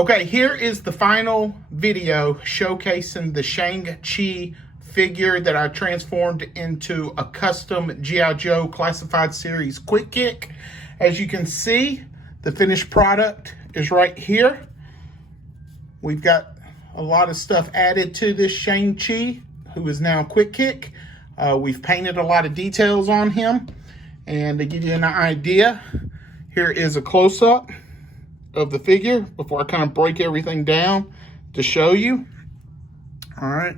Okay, here is the final video showcasing the Shang-Chi figure that I transformed into a custom G.I. Joe Classified Series Quick Kick. As you can see, the finished product is right here. We've got a lot of stuff added to this Shang-Chi, who is now Quick Kick. We've painted a lot of details on him. And to give you an idea, here is a close-up of the figure before I kind of break everything down to show you. All right,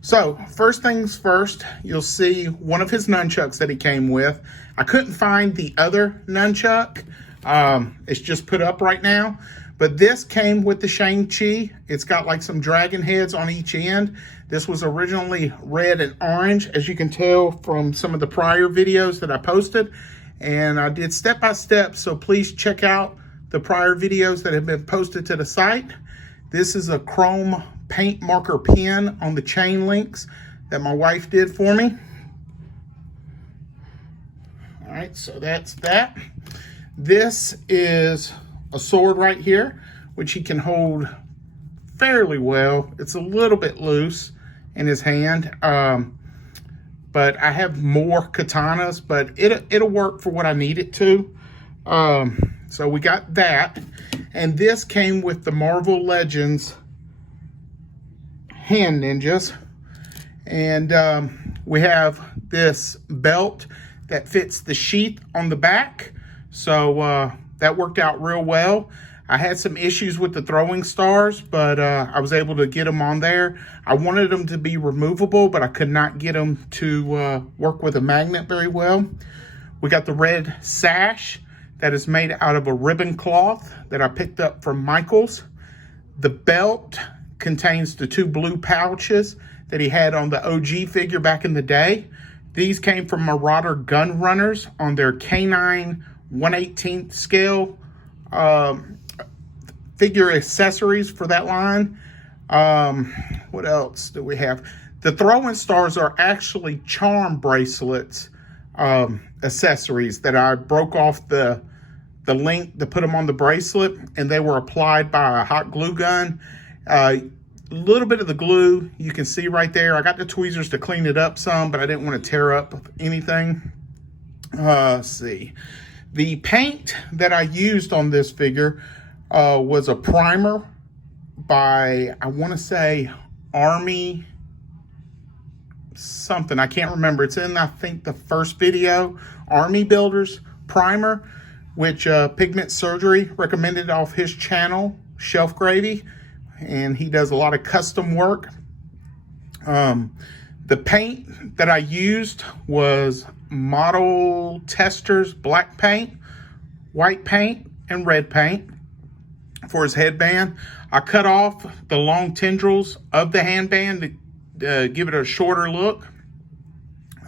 so first things first, you'll see one of his nunchucks that he came with. I couldn't find the other nunchuck. It's just put up right now, but this came with the Shang-Chi. It's got like some dragon heads on each end. This was originally red and orange, as you can tell from some of the prior videos that I posted, and I did step by step, so please check out the prior videos that have been posted to the site. This is a chrome paint marker pen on the chain links that my wife did for me. All right, so that's that. This is a sword right here, which he can hold fairly well. It's a little bit loose in his hand, but I have more katanas, but it'll work for what I need it to. So we got that, and this came with the Marvel Legends hand ninjas, and we have this belt that fits the sheath on the back, so that worked out real well. I had some issues with the throwing stars, but I was able to get them on there. I wanted them to be removable, but I could not get them to work with a magnet very well. We got the red sash that is made out of a ribbon cloth that I picked up from Michael's. The belt contains the two blue pouches that he had on the OG figure back in the day. These came from Marauder Gun Runners on their K9 1/18 scale figure accessories for that line. What else do we have? The throwing stars are actually charm bracelets accessories that I broke off the link to put them on the bracelet, and they were applied by a hot glue gun. A little bit of the glue you can see right there. I got the tweezers to clean it up some, but I didn't want to tear up anything. Let's see. The paint that I used on this figure was a primer by, I want to say, Army something. I can't remember. It's in, I think, the first video. Army Builders primer, which Pigment Surgery recommended off his channel, Shelf Gravy, and he does a lot of custom work. The paint that I used was Model Testers black paint, white paint, and red paint for his headband. I cut off the long tendrils of the handband to give it a shorter look.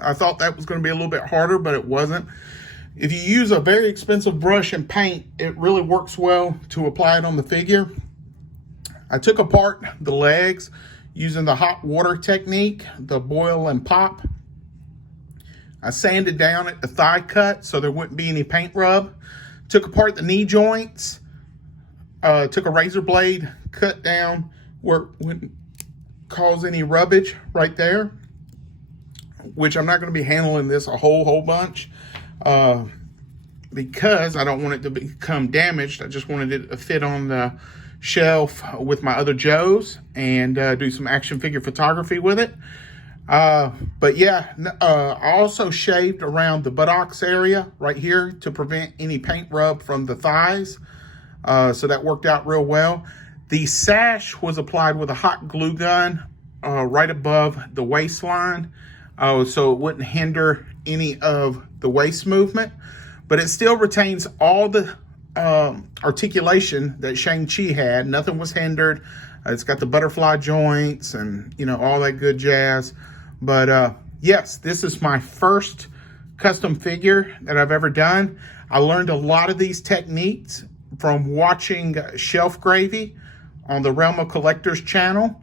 I thought that was going to be a little bit harder, but it wasn't. If you use a very expensive brush and paint, it really works well to apply it on the figure. I took apart the legs using the hot water technique, the boil and pop. I sanded down at the thigh cut so there wouldn't be any paint rub. Took apart the knee joints. Took a razor blade, cut down where it wouldn't cause any rubbage right there, which I'm not going to be handling this a whole bunch. Because I don't want it to become damaged. I just wanted it to fit on the shelf with my other Joes and do some action figure photography with it. But yeah, I also shaved around the buttocks area right here to prevent any paint rub from the thighs. So that worked out real well. The sash was applied with a hot glue gun right above the waistline, so it wouldn't hinder any of the waist movement, but it still retains all the articulation that Shang-Chi had. Nothing was hindered. It's got the butterfly joints and, you know, all that good jazz. But yes, this is my first custom figure that I've ever done. I learned a lot of these techniques from watching Shelf Gravy on the Realm of Collectors channel.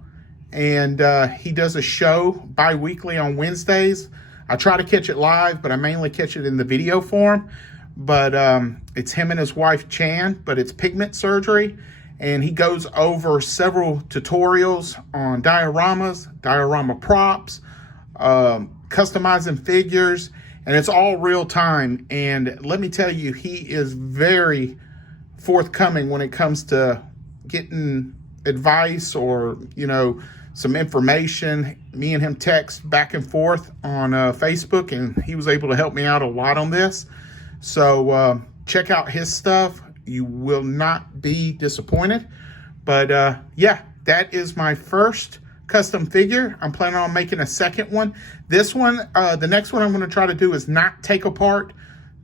And he does a show bi-weekly on Wednesdays. I try to catch it live, but I mainly catch it in the video form. But it's him and his wife, Chan, but it's Pigment Surgery. and he goes over several tutorials on dioramas, diorama props, customizing figures, and it's all real time. And let me tell you, he is very forthcoming when it comes to getting advice or, you know, some information. Me and him text back and forth on Facebook, and he was able to help me out a lot on this. So check out his stuff. You will not be disappointed. But yeah, that is my first custom figure. I'm planning on making a second one. This one, the next one I'm going to try to do is not take apart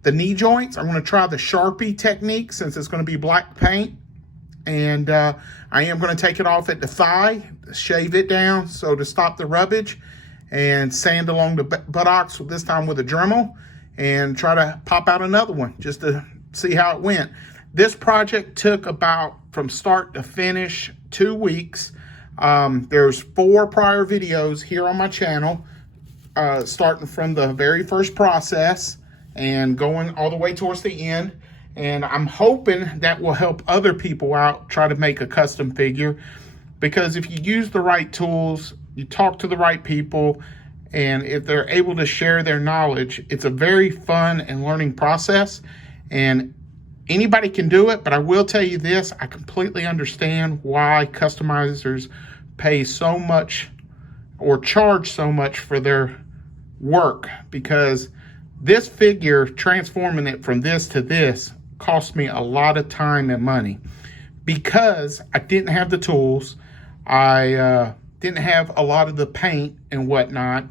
the knee joints. I'm going to try the Sharpie technique since it's going to be black paint. And I am going to take it off at the thigh, shave it down so to stop the rubbage, and sand along the buttocks, this time with a Dremel, and try to pop out another one just to see how it went. This project took about, from start to finish, 2 weeks. There's 4 prior videos here on my channel, starting from the very first process and going all the way towards the end. And I'm hoping that will help other people out try to make a custom figure, because if you use the right tools, you talk to the right people, and if they're able to share their knowledge, it's a very fun and learning process. And anybody can do it, but I will tell you this, I completely understand why customizers pay so much or charge so much for their work, because this figure, transforming it from this to this, cost me a lot of time and money, because I didn't have the tools. I didn't have a lot of the paint and whatnot.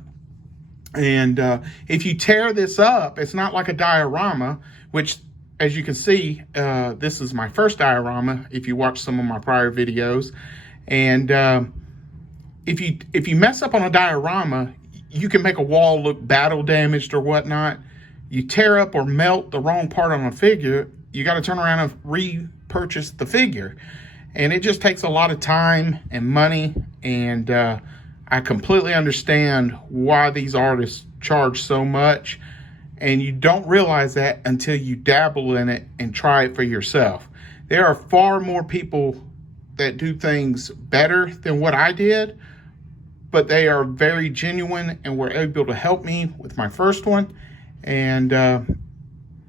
And if you tear this up, it's not like a diorama, which, as you can see, this is my first diorama if you watch some of my prior videos. And if you mess up on a diorama, you can make a wall look battle damaged or whatnot. You tear up or melt the wrong part on a figure, you got to turn around and repurchase the figure. And it just takes a lot of time and money. And I completely understand why these artists charge so much. And you don't realize that until you dabble in it and try it for yourself. There are far more people that do things better than what I did, but they are very genuine and were able to help me with my first one. And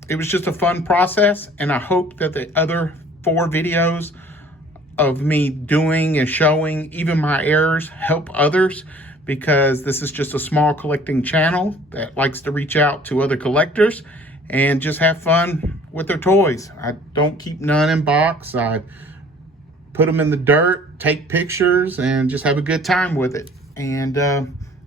it was just a fun process. And I hope that the other 4 videos of me doing and showing even my errors help others, because this is just a small collecting channel that likes to reach out to other collectors and just have fun with their toys. I don't keep none in box. I put them in the dirt, take pictures, and just have a good time with it. And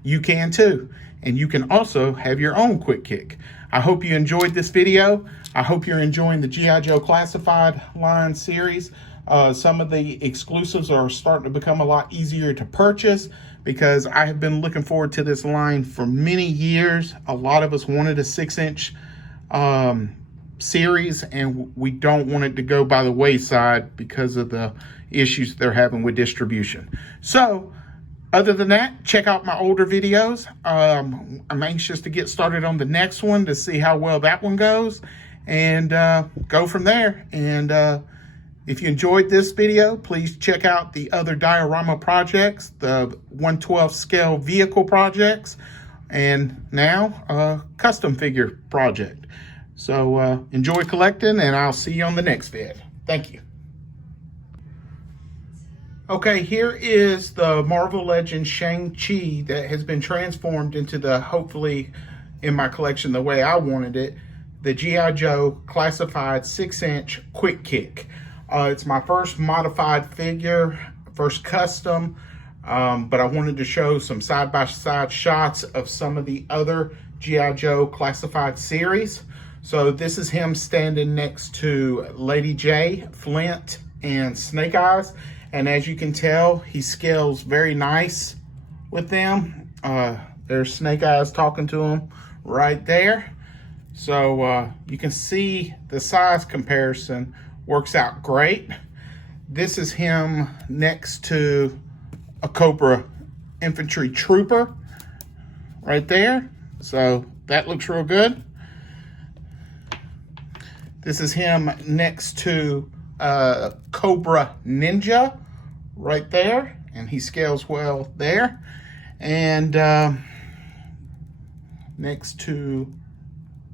you can too. And you can also have your own quick kick. I hope you enjoyed this video. I hope you're enjoying the G.I. Joe Classified line series. Some of the exclusives are starting to become a lot easier to purchase, because I have been looking forward to this line for many years. A lot of us wanted a 6-inch series, and we don't want it to go by the wayside because of the issues they're having with distribution. So other than that, check out my older videos. I'm anxious to get started on the next one to see how well that one goes, and go from there. And if you enjoyed this video, please check out the other diorama projects, the 1/12 scale vehicle projects, and now a custom figure project. So enjoy collecting, and I'll see you on the next vid. Thank you. Okay, here is the Marvel Legends Shang-Chi that has been transformed into the, hopefully in my collection the way I wanted it, the G.I. Joe Classified 6-inch Quick Kick. It's my first modified figure, first custom, but I wanted to show some side-by-side shots of some of the other G.I. Joe Classified series. So this is him standing next to Lady J, Flint, and Snake Eyes. And as you can tell, he scales very nice with them. There's Snake Eyes talking to him right there. So you can see the size comparison works out great. This is him next to a Cobra infantry trooper right there. So that looks real good. This is him next to Cobra Ninja right there, and he scales well there. And next to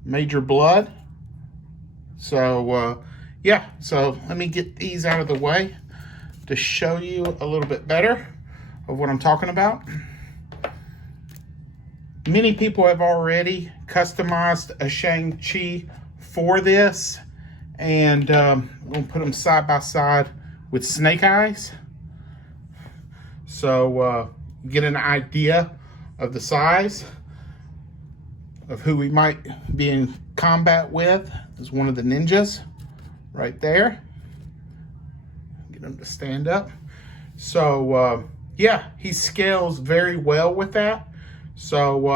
Major Blood. So yeah, so let me get these out of the way to show you a little bit better of what I'm talking about. Many people have already customized a Shang-Chi for this, and I'm gonna put them side by side with Snake Eyes, so get an idea of the size of who we might be in combat with. Is one of the ninjas right there. Get him to stand up. So yeah, he scales very well with that. So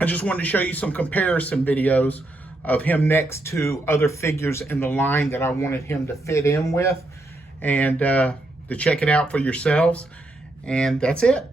I just wanted to show you some comparison videos of him next to other figures in the line that I wanted him to fit in with, and to check it out for yourselves. And that's it.